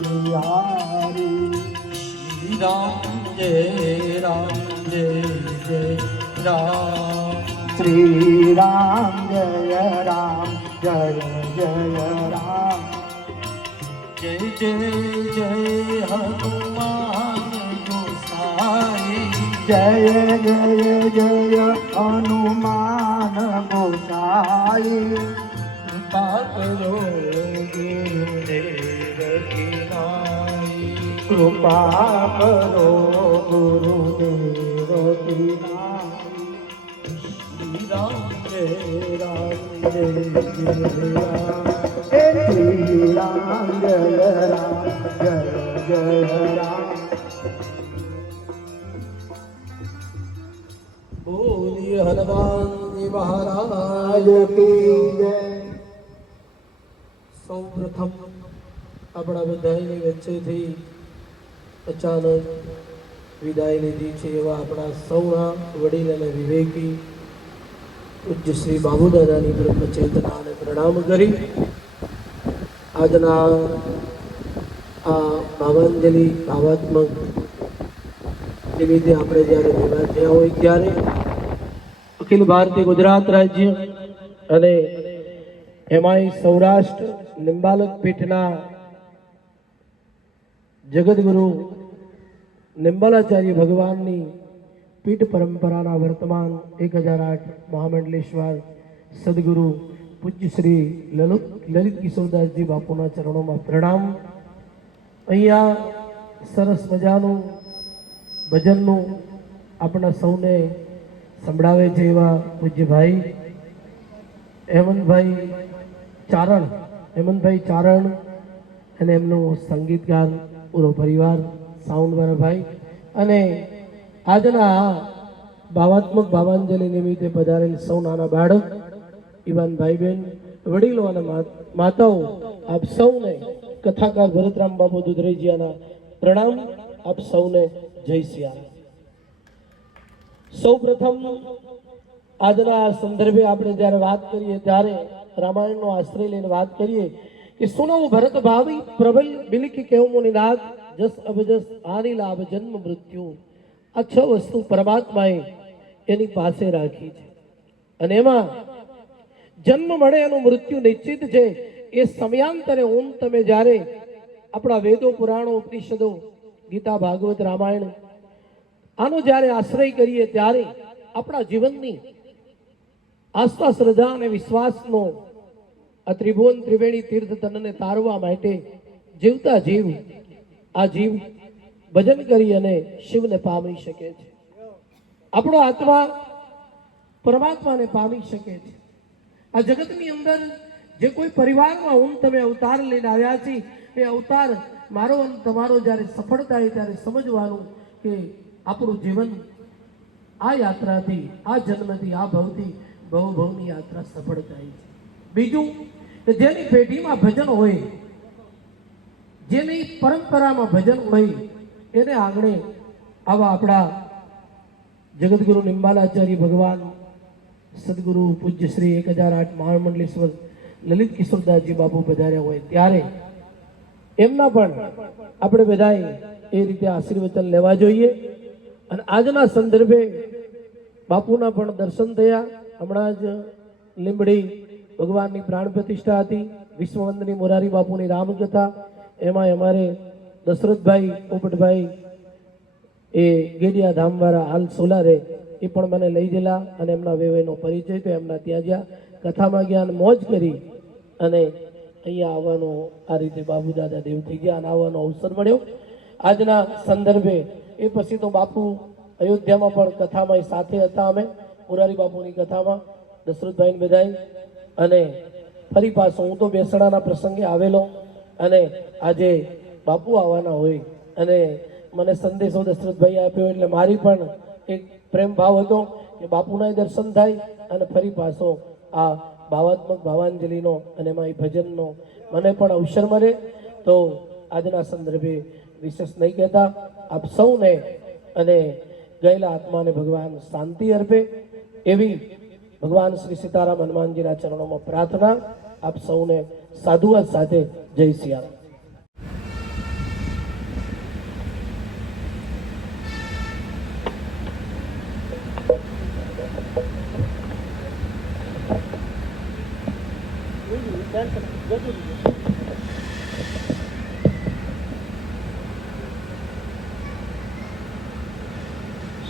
બલિહારી રામ જય રામ શ્રી રામ જય રામ જય જય રામ જય જય જય હનુમાન ગોસાઈ જય જય જય હનુમાન ગોસાઈ કૃપા કરો ગુરુદેવ કી નાઈ કૃપા કરો ગુરુદેવ કી નાઈ શ્રી રામ જય રામ જય જય રામ શ્રી રામ જય રામ જય જય રામ બોલીએ હનુમાનજી મહારાજ કી જય સૌ પ્રથમ આપણા બધાની વચ્ચેથી અચાનક વિદાય લીધી છે એવા આપણા સૌના વડીલ અને વિવેકી પૂજ્ય શ્રી બાબુદાદાની બ્રહ્મચેતનાને પ્રણામ કરી આજના આ ભાવાંજલિ ભાવાત્મક નિમિત્તે આપણે જ્યારે ભેગા થયા હોય ત્યારે અખિલ ભારતીય ગુજરાત રાજ્ય અને એમાંય સૌરાષ્ટ્ર નિંબાલક પીઠના જગદગુરુ નિંબાલાચાર્ય ભગવાનની પીઠ પરંપરાના વર્તમાન 1008 મહામંડલેશ્વર સદગુરુ પૂજ્ય શ્રી લલિત કિશોરદાસજી બાપુના ચરણોમાં પ્રણામ. અહીંયા સરસ મજાનું ભજનનું આપણા સૌને સંભળાવે છે એવા પૂજ્યભાઈ હેમંતભાઈ ચારણ અને એમનું સંગીતકાર પૂરો પરિવાર સાઉન્ડવાળા ભાઈ અને આજના ભાવાત્મક ભાવાંજલિ નિમિત્તે પધારેલ સૌ નાના બાળક ઈવાન ભાઈ બહેન વડીલો અને માતાઓ આપ સૌને કથાકાર ભરતરામ બાપુ દુધરેજીયાના પ્રણામ. આપ સૌને જય સિયારામ. સૌ પ્રથમ આજના સંદર્ભે આપણે જ્યારે વાત કરીએ ત્યારે રામાયણનો આશ્રય લઈને વાત કરીએ કે સુનવું ભરત ભાવી પ્રબલ બિલકી કેવું મુનિનાથ જસ અબજસ આની લાભ જન્મ મૃત્યુ. આ 6 વસ્તુ પરમાત્માએ એની પાસે રાખી છે અને એમાં જન્મ મળે એનું મૃત્યુ નિશ્ચિત છે. એ સમયાંતરે તમે જ્યારે આપણા વેદો પુરાણો ઉપનિષદો ગીતા ભાગવત રામાયણ આનો જ્યારે આશ્રય કરીએ ત્યારે આપણા જીવનની આસ્થા શ્રદ્ધા અને વિશ્વાસનો આ ત્રિભુવન ત્રિવેણી તીર્થ તનને તારવા માટે જીવતા જીવ આ જીવ ભજન કરી અને શિવને પામી શકે છે. આપણો આત્મા પરમાત્માને પામી શકે છે. આ જગતની અંદર જે કોઈ પરિવારમાં તમે અવતાર લઈને આવ્યા છે એ અવતાર મારો અને તમારો જ્યારે સફળ થાય ત્યારે સમજવાનું કે આપણું જીવન આ યાત્રાથી આ જન્મથી આ ભવથી ભવની યાત્રા સફળ થાય છે. બીજું કે જેની પેઢીમાં ભજન હોય જેની પરંપરામાં ભજન હોય એને આંગણે આવા આપણા જગદગુરુ નિંબાલાચાર્ય ભગવાન સદગુરુ પૂજ્ય શ્રી 1008 મહામંડલેશ્વર લલિત કિશોરદાસજી બાપુ પધાર્યા હોય ત્યારે એમના પણ આપણે બધાએ એ રીતે આશીર્વચન લેવા જોઈએ. અને આજના સંદર્ભે બાપુના પણ દર્શન થયા. હમણાં જ લીંબડી ભગવાનની પ્રાણ પ્રતિષ્ઠા હતી. વિશ્વવંદની મોરારી બાપુની રામકથા એમાં અમારે દશરથભાઈ પોપટભાઈ એ ગેડિયા ધામવાળા હાલ સોલારે એ પણ મને લઈ ગયેલા અને એમના વેવેનો પરિચય તો એમના ત્યાં જ્યાં કથામાં ગયા અને મોજ કરી અને અહીંયા આવવાનો આ રીતે બાબુ દાદા દેવ થઈ ગયા અને આવવાનો અવસર મળ્યો આજના સંદર્ભે. એ પછી તો બાપુ અયોધ્યામાં પણ કથામાં સાથે હતા. અમે મોરારી બાપુની કથામાં દશરથભાઈને બધાય અને ફરી પાછો હું તો બેસણાના પ્રસંગે આવેલો અને આજે બાપુ આવવાના હોય અને મને સંદેશો દશરથભાઈ આપ્યો એટલે મારી પણ એક પ્રેમ ભાવ હતો કે બાપુના દર્શન થાય અને ફરી પાછો આ ભાવાત્મક ભાવાંજલિનો અને એમાં એ ભજનનો મને પણ અવસર મળે. તો આજના સંદર્ભે વિશેષ નહીં કહેતા આપ સૌને અને ગયેલા આત્માને ભગવાન શાંતિ અર્પે એવી ભગવાન શ્રી સીતારામ હનુમાનજીના ચરણોમાં પ્રાર્થના. આપ સૌને સાધુવાદ સાથે જય સિયારામ.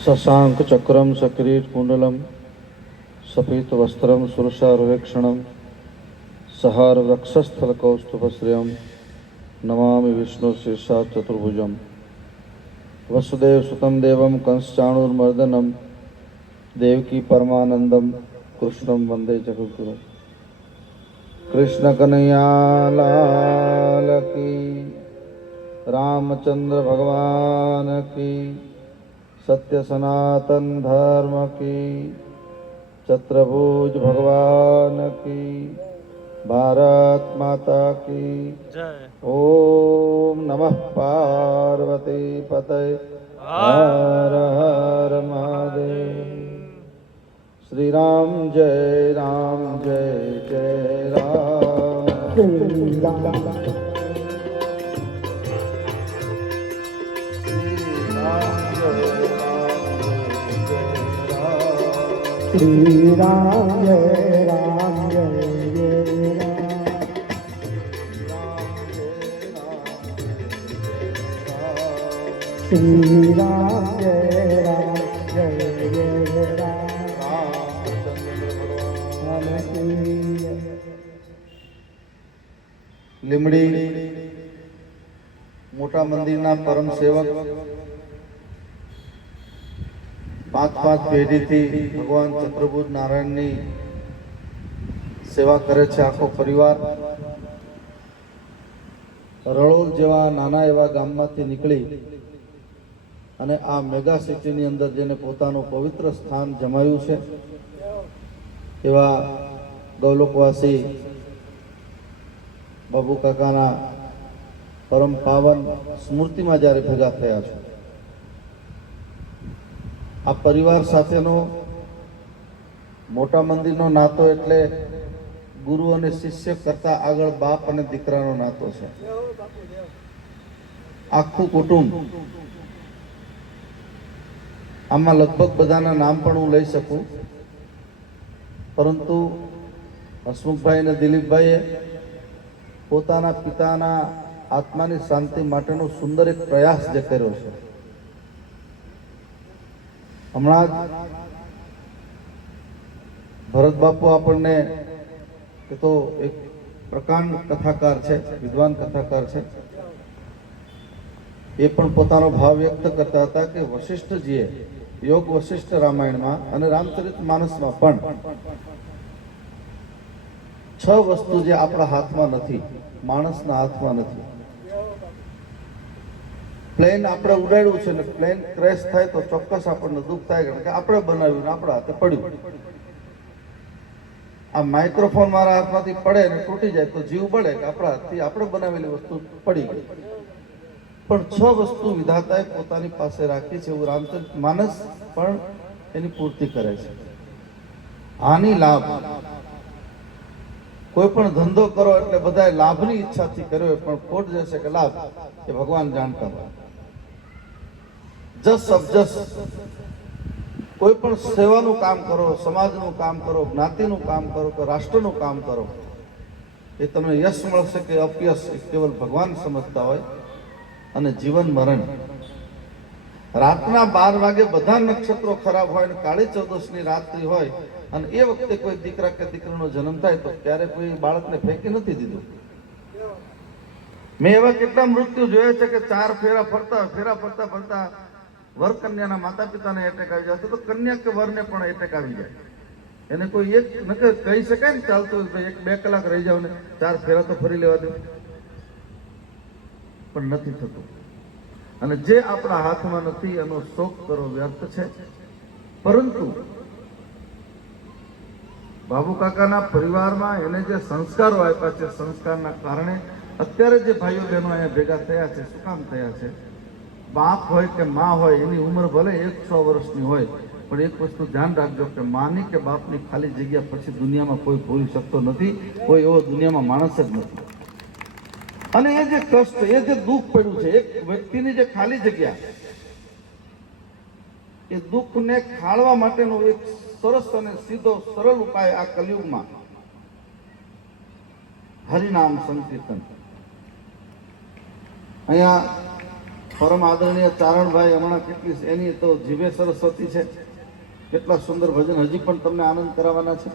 शशांक चक्रम सकिरीट कुंडलम सपीत वस्त्रम सुरसारोहेक्षणम सहार वक्षस्थल कौस्तुभश्रियम नमामि विष्णु शीर्षा चतुर्भुजम वसुदेव सुतम देवम कंसचाणुर्मर्दनम देवकी परमानंदम कृष्णम वंदे जगद्गुरु। कृष्ण कन्हैया लाल की, रामचंद्र भगवान की, सत्य सनातन धर्म की, चतुर्भुज भगवान की, भारत माता की जय। ओम नमः पार्वती पतये हर हर महादेव। श्री राम जय जय राम। श्री राम श्री राम जय राम जय जय राम। श्री राम जय राम जय जय राम। લીમડી મોટા મંદિરના પરમ સેવક 5 પેઢીથી ભગવાન ચતુર્ભુજ નારાયણની સેવા કરે છે આખો પરિવાર। રળોલ જેવા નાના એવા ગામમાંથી નીકળી અને આ મેગા સિટીની અંદર જેને પોતાનું પવિત્ર સ્થાન જમાવ્યું છે એવા ગૌલોકવાસી બાબુ કાકાના પરમ પાવન સ્મૃતિમાં જ્યારે ભેગા થયા છે, આ પરિવાર સાથેનો મોટા મંદિરનો નાતો એટલે ગુરુ અને શિષ્ય કરતા આગળ બાપ અને દીકરાનો નાતો છે। આખું કુટુંબ, આમાં લગભગ બધાના નામ પણ હું લઈ શકું, પરંતુ હસમુખભાઈ અને દિલીપભાઈએ પોતાના પિતાના આત્માની શાંતિ માટેનો સુંદર એક પ્રયાસ જે કર્યો છે। હમણાં જ ભરત બાપુ આપણને, એ તો એક પ્રકાંડ કથાકાર છે, વિદ્વાન કથાકાર છે, એ પણ પોતાનો ભાવ વ્યક્ત કરતા હતા કે વશિષ્ઠજીએ યોગ વશિષ્ઠ રામાયણમાં અને રામચરિત માનસમાં પણ 6 વસ્તુ જે આપણા હાથમાં નથી, માણસના હાથમાં નથી। પ્લેન આપણે ઉડાડ્યું છે ને પ્લેન ક્રેશ થાય તો ચોક્કસ આપણને દુઃખ થાય, કારણ કે આપણે બનાવ્યું ને આપણા હાથે પડ્યું। આ માઇક્રોફોન મારા હાથમાંથી પડે ને તૂટી જાય તો જીવ બળે કે આપણા હાથથી આપણે બનાવેલી વસ્તુ પડી ગઈ, પણ 6 વસ્તુ વિધાતાએ પોતાની પાસે રાખી છે। એવું રામચરિત માનસ પણ એની પૂર્તિ કરે છે। હાનિ લાભ, કોઈ પણ ધંધો કરો એટલે બધાએ લાભની ઈચ્છાથી કર્યો, પણ ખોટ જશે કે લાભ એ ભગવાન જાણતા હોય। જસ અબજસ, કોઈ પણ સેવાનું કામ કરો, સમાજનું કામ કરો, જ્ઞાતિનું કામ કરો કે રાષ્ટ્રનું કામ કરો, એ તમને યશ મળશે કે અપયશ એ કેવલ ભગવાન સમજતા હોય। અને જીવન મરણ, રાતના 12 વાગે બધા નક્ષત્રો ખરાબ હોય અને કાળી ચૌદસની રાત્રિ હોય અને એ વખતે કોઈ દીકરા કે દીકરીનો જન્મ થાય તો ત્યારે કોઈ બાળકને ફેંકી નથી દીધું। મેં એવા કેટલા મૃત્યુ જોયા છે કે 4 ફેરા ફરતા વર કન્યાના માતા પિતાને એટેક આવી જાય તો કન્યા કે વરને પણ એટેક આવી જાય। એને કોઈ એક નકર કહી શકાય ને ચાલતું 1-2 કલાક રહી જાવ ને 4 ફેરા તો ફરી લેવા દો, પણ નથી થતું। અને જે આપણા હાથમાં નથી એનો શોક કરો વ્યર્થ છે। પરંતુ બાબુ કાકાના પરિવારમાં એને જે સંસ્કારો આપ્યા છે, સંસ્કારના કારણે અત્યારે જે ભાઈઓ બહેનો અહીંયા ભેગા થયા છે, શું કામ થયા છે? બાપ હોય કે માં હોય, એની ઉંમર ભલે 100 વર્ષની હોય, પણ એક વસ્તુ ધ્યાન રાખજો કે માની કે બાપની ખાલી જગ્યા પછી દુનિયામાં કોઈ ભૂલી શકતો નથી, કોઈ એવો દુનિયામાં માણસ જ નથી। અને એ જે કષ્ટ, એ જે દુઃખ પડ્યું છે, એક વ્યક્તિની જે ખાલી જગ્યા, એ દુઃખને ખાળવા માટેનો એક સરસ અને સીધો સરળ ઉપાય આ કલયુગમાં હરિનામ સંકીર્તન. અહીંયા પરમ આદરણીય ચારણભાઈ હમણાં કેટલી એની તો જીવે સરસ્વતી છે, કેટલા સુંદર ભજન હજી પણ તમને આનંદ કરાવવાના છે.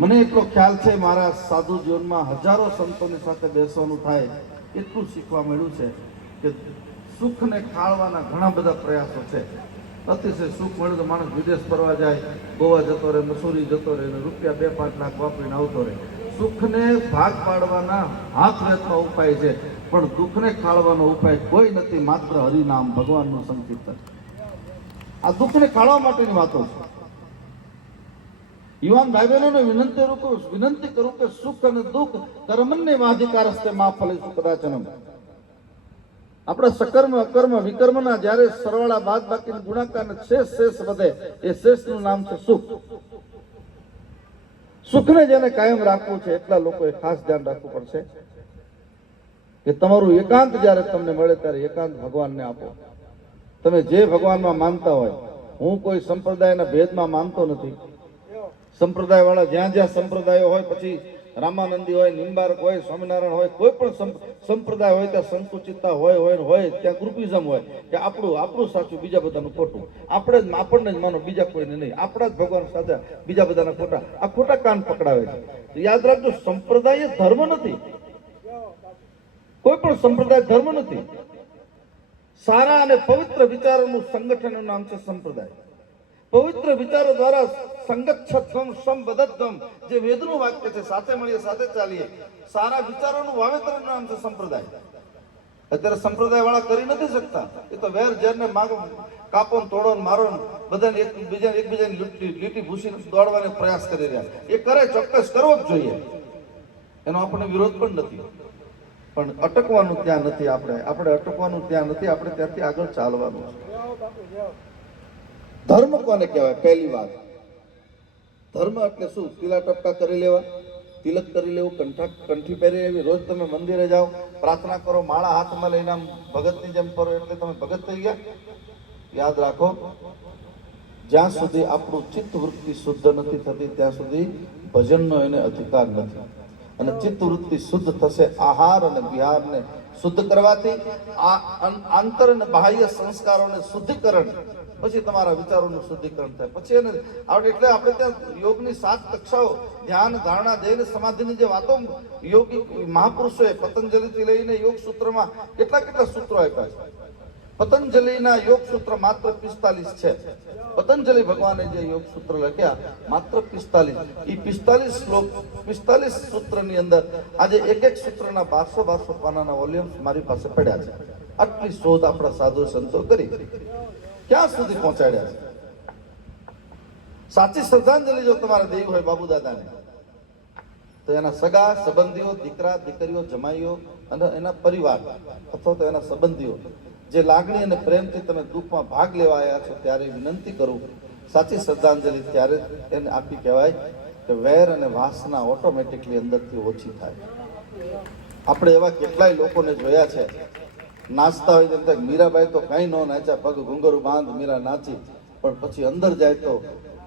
મને એટલો ખ્યાલ છે, મારા સાધુ જીવનમાં હજારો સંતોની સાથે બેસવાનું થાય, એટલું શીખવા મળ્યું છે કે સુખને ખાળવાના ઘણા બધા પ્રયાસો છે. અતિશય સુખ મળ્યું તો માણસ વિદેશ ફરવા જાય, ગોવા જતો રહે, મસૂરી જતો રહે, રૂપિયા 2-5 લાખ વાપરીને આવતો રહે. સુખને ભાગ પાડવાના હાથ વેતનો ઉપાય છે, પણ દુઃખને ખાળવાનો ઉપાય કોઈ નથી, માત્ર હરિનામ, ભગવાનનું સંકીર્તન. આ દુઃખને ખાળવા માટેની વાતો છે. યુવાન ભાઈ બહેનોને વિનંતી કરું કે સુખ અને દુઃખ કર્મને વાધિકારસ્તે મા ફલે કદાચનમ. આપણા સકર્મ અકર્મ વિકર્મના જ્યારે સરવાળા બાદ બાકી ગુણાકાર શેષ વધે, એ શેષનું નામ છે સુખ. સુખને જેને કાયમ રાખવું છે એટલા લોકોએ ખાસ ધ્યાન રાખવું પડશે કે તમારું એકાંત જ્યારે તમને મળે ત્યારે એકાંત ભગવાનને આપો. તમે જે ભગવાનમાં માનતા હોય, હું કોઈ સંપ્રદાયના ભેદમાં માનતો નથી. સંપ્રદાય વાળા જ્યાં જ્યાં સંપ્રદાયો હોય, પછી રામાનંદી હોય, નિંબારક હોય, સ્વામિનારાયણ હોય, કોઈ પણ સંપ્રદાય હોય ત્યાં સંકુચિતતા હોય ત્યાં ગ્રુપિઝમ હોય કે આપણું સાચું, બીજા બધાનું ખોટું, આપણને જ માનો, બીજા કોઈને નહીં, આપણા જ ભગવાન સાચા, બીજા બધાના ખોટા. આ ખોટા કાન પકડાવે છે. તો યાદ રાખજો, સંપ્રદાય એ ધર્મ નથી, કોઈ પણ સંપ્રદાય ધર્મ નથી. સારા અને પવિત્ર વિચારોનું સંગઠનનું નામ છે સંપ્રદાય. પવિત્ર વિચારો દ્વારા સંગચ્છત્વમ સંબદ્ધત્વમ, જે વેદનું વાક્ય છે, સાથે મળીએ સાથે ચાલીએ, સારા વિચારોનું વાવેતરનું નામ છે સંપ્રદાય. અત્યારે સંપ્રદાય વાળા કરી નથી શકતા. એ તો વેર ઝેરને માગો, કાપો ને તોડો ને મારો ને બધાને એકબીજાની લીટી ભૂસીને દોડવાનો પ્રયાસ કરી રહ્યા. એ કરે, ચોક્કસ કરવો જ જોઈએ, એનો આપણને વિરોધ પણ નથી, પણ અટકવાનું ત્યાં નથી. આપણે અટકવાનું ત્યાં નથી, આપણે ત્યાંથી આગળ ચાલવાનું છે. ધર્મ કોને કહેવાય? પહેલી વાત, ધર્મ એટલે શું? તિલા ટપકા કરી લેવા, તિલક કરી લેવું, કંઠી પહેરી લેવી, રોજ તમે મંદિરે જાઓ, પ્રાર્થના કરો, માળા હાથમાં લઈને આમ ભગતની જેમ કરો એટલે તમે ભગત થઈ ગયા? યાદ રાખો, જ્યાં સુધી આપણું ચિત્ત વૃત્તિ શુદ્ધ નથી થતી ત્યાં સુધી ભજનનો એને અધિકાર નથી. અને ચિત્ત વૃત્તિ શુદ્ધ થશે આહાર અને વિહારને શુદ્ધ કરવાથી, આ આંતર અને બાહ્ય સંસ્કારોને શુદ્ધિકરણ, પછી તમારા વિચારોનું શુદ્ધિકરણ થાય. પછી એને એટલે આપણે ત્યાં યોગની 7 કક્ષાઓ, ધ્યાન, ધારણા, ધ્યેય, સમાધિની જે વાતો યોગી મહાપુરુષોએ પતંજલિથી લઈને યોગ સૂત્રમાં કેટલા સૂત્રો આપ્યા છે. પતંજલિના યોગ સૂત્ર માત્ર 45 છે. પતંજલિ ભગવાને જે યોગ સૂત્ર લખ્યા માત્ર 45. એ 45 શ્લોક, 45 સૂત્રની અંદર આજે એક સૂત્રના 1200 પાનાના વોલ્યુમ્સ મારી પાસે પડ્યા છે. આટલી શોધ આપણા સાધુ સંતો કરી, ક્યાં સુધી પહોંચાડ્યા છે. સાચી શ્રદ્ધાંજલિ જો તમારે દેવી હોય બાબુ દાદાને, તો એના સગા સંબંધીઓ, દીકરા દીકરીઓ, જમાઈઓ અને એના પરિવાર અથવા તો એના સંબંધીઓ, જે લાગણી અને પ્રેમથી તમે દુઃખમાં ભાગ લેવા આવ્યા છો, ત્યારે વિનંતી કરું, સાચી શ્રદ્ધાંજલિ ત્યારે એને આપી કહેવાય કે વેર અને વાસના ઓટોમેટિકલી અંદરથી ઓછી થાય. આપણે એવા કેટલાય લોકોને જોયા છે, નાચતા હોય તેમ થાય, મીરાબાઈ તો કઈ ન નાચ્યા, પગ ઘુંઘરું બાંધ મીરા નાચી, પણ પછી અંદર જાય તો,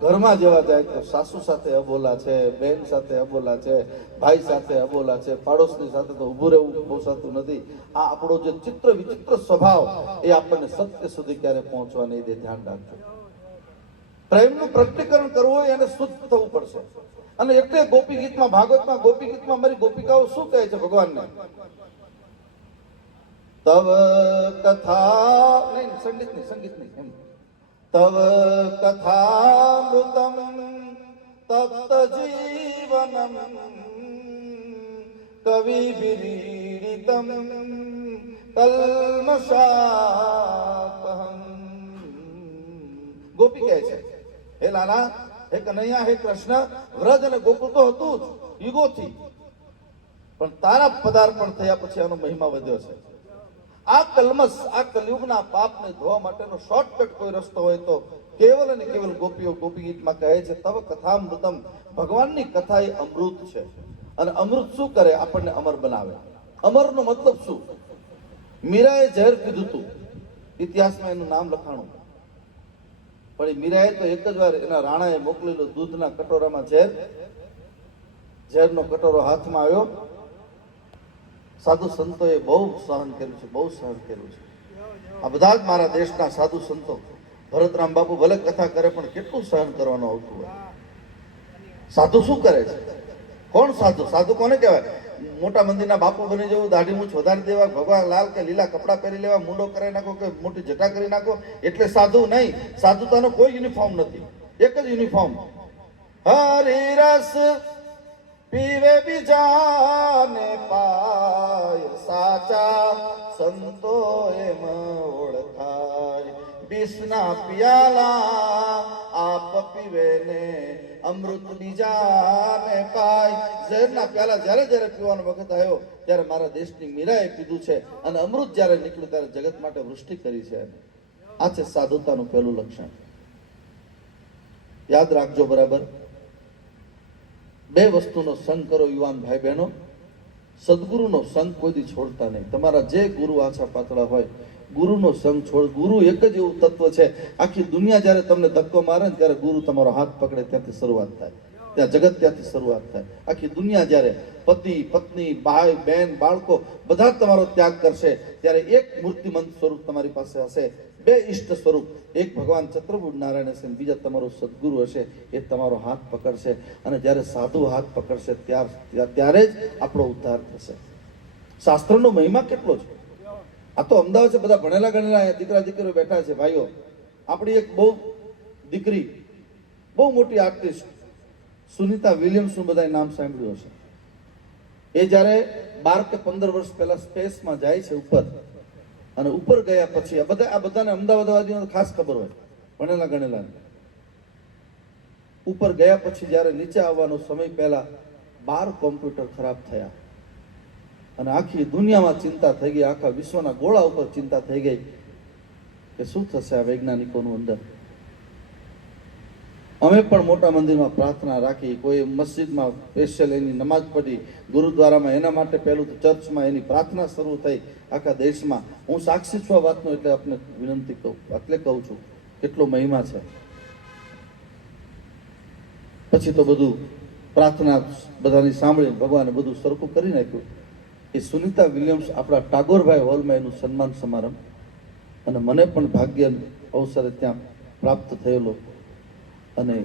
ઘરમાં જેવા જાય તો સાસુ સાથે અબોલા છે, બહેન સાથે અબોલા છે, ભાઈ સાથે અબોલા છે, પાડોશની સાથે તો ઊભું રહેવું પોસાતું નથી. આ આપણો જે ચિત્ર વિચિત્ર સ્વભાવ એ આપણને સત્ય સુધી ક્યારે પહોંચવા નહીં દે. ધ્યાન રાખજો. પ્રેમનું પ્રગટીકરણ કરવું હોય એને શુદ્ધ થવું પડશે. અને એટલે ગોપી ગીતમાં, ભાગવતમાં ગોપી ગીતમાં મારી ગોપિકાઓ શું કહે છે ભગવાનને? તવ કથા નહીં, સંગીત નહીં એમ. તવ કથામૃતમ તપ્ત જીવનમ કવિ વિરીડિતમ કલ્મષાપહમ. ગોપી કહે છે, હે લાલા, હે કનૈયા, હે કૃષ્ણ, વ્રજ અને ગોકુળ તો હતું જ યુગોથી, પણ તારા પદાર્પણ થયા પછી આનો મહિમા વધ્યો છે. આ કલ્મસ, આ કલયુગના પાપને ધોવા માટેનો શોર્ટકટ કોઈ રસ્તો હોય તો કેવલ અને કેવલ ગોપીઓ ગોપી ગીતમાં કહે છે, તવ કથામૃતમ. ભગવાનની કથા એ અમૃત છે. અને અમૃત શું કરે? આપણને અમર બનાવે. અમરનો મતલબ શું? મીરાએ ઝેર પીધું હતું, ઇતિહાસમાં એનું નામ લખાણું, પણ એ મીરાએ તો એક જ વાર એના રાણાએ મોકલેલું દૂધના કટોરામાં ઝેર ઝેરનો કટોરો હાથમાં આવ્યો. સાધુ સંતોએ બહુ સહન કર્યું છે, બહુ સહન કર્યું છે. આ બધા જ મારા દેશના સાધુ સંતો, ભરતરામ બાપુ ભલે કથા કરે પણ કેટલું સહન કરવાનું આવતું હોય. સાધુ શું કરે છે? કોણ સાધુ? સાધુ કોને કહેવાય? મોટા મંદિરના બાપુ બની જવું, દાઢી મૂછ વધારી દેવા, ભગવા લાલ કે લીલા કપડાં પહેરી લેવા, મૂંડો કરાવી નાખો કે મોટી જટા કરી નાખો એટલે સાધુ નહીં. સાધુતાનો કોઈ યુનિફોર્મ નથી, એક જ યુનિફોર્મ. હરી રસ પીવે બીજાને પાય, સાચા સંતો એમ ઓળખાય. વિષના પિયાલા આપ પીવે ને અમૃત બીજાને પાય. ઝેરના પ્યાલા જ્યારે જ્યારે પીવાનો વખત આવ્યો ત્યારે મારા દેશની મીરાએ પીધું છે અને અમૃત જ્યારે નીકળ્યું ત્યારે જગત માટે વૃષ્ટિ કરી છે. આ છે સાધુતાનું પહેલું લક્ષણ. યાદ રાખજો બરાબર. બે વસ્તુનો સંગ કરો યુવાન ભાઈ બહેનો. સદગુરુનો સંગ કોઈથી છોડતા નહીં. તમારા જે ગુરુ આછા પાતળા હોય, ગુરુનો સંગ છોડ. ગુરુ એક જ એવું તત્વ છે, આખી દુનિયા જ્યારે તમને ધક્કો મારે ને ત્યારે ગુરુ તમારો હાથ પકડે ત્યાંથી શરૂઆત થાય, ત્યાં જગત ત્યાંથી શરૂઆત થાય. આખી દુનિયા જ્યારે પતિ પત્ની ભાઈ બહેન બાળકો બધા જ તમારો ત્યાગ કરશે ત્યારે એક મૂર્તિમંત સ્વરૂપ તમારી પાસે હશે. બે ઈષ્ટ સ્વરૂપ, એક ભગવાન ચતુર્ભુજ નારાયણ હશે, બીજા તમારો સદગુરુ હશે. એ તમારો હાથ પકડશે અને જ્યારે સાધુ હાથ પકડશે ત્યારે જ આપણો ઉદ્ધાર થશે. શાસ્ત્રનો મહિમા કેટલો છે! આ તો અમદાવાદ છે, બધા ભણેલા ગણેલા દીકરા દીકરીઓ બેઠા છે. ભાઈઓ, આપણી એક બહુ દીકરી, બહુ મોટી આર્ટિસ્ટ સુનિતા વિલિયમ્સનું બધા નામ સાંભળ્યું હશે. એ જ્યારે 12 કે 15 વર્ષ પહેલા સ્પેસમાં જાય છે ઉપર, અને ઉપર ગયા પછી આ બધાને અમદાવાદવાદીઓને ખાસ ખબર હોય, ભણેલા ગણેલા. ઉપર ગયા પછી જ્યારે નીચે આવવાનો સમય પહેલા 12 કોમ્પ્યુટર ખરાબ થયા અને આખી દુનિયામાં ચિંતા થઈ ગઈ, આખા વિશ્વના ગોળા ઉપર ચિંતા થઈ ગઈ કે શું થશે આ વૈજ્ઞાનિકોનું અંદર. અમે પણ મોટા મંદિરમાં પ્રાર્થના રાખી, કોઈ મસ્જિદમાં સ્પેશિયલ એની નમાજ પઢી, ગુરુદ્વારામાં એના માટે પહેલું તો ચર્ચમાં એની પ્રાર્થના શરૂ થઈ આખા દેશમાં. હું સાક્ષી છું આ વાતનો, એટલે આપને વિનંતી કહું છું કેટલો મહિમા છે. પછી તો બધું પ્રાર્થના બધાની સાંભળીને ભગવાને બધું સરખું કરી નાખ્યું. એ સુનિતા વિલિયમ્સ આપણા ટાગોરભાઈ હોલમાં એનું સન્માન સમારંભ, અને મને પણ ભાગ્ય અવસરે ત્યાં પ્રાપ્ત થયેલો. અને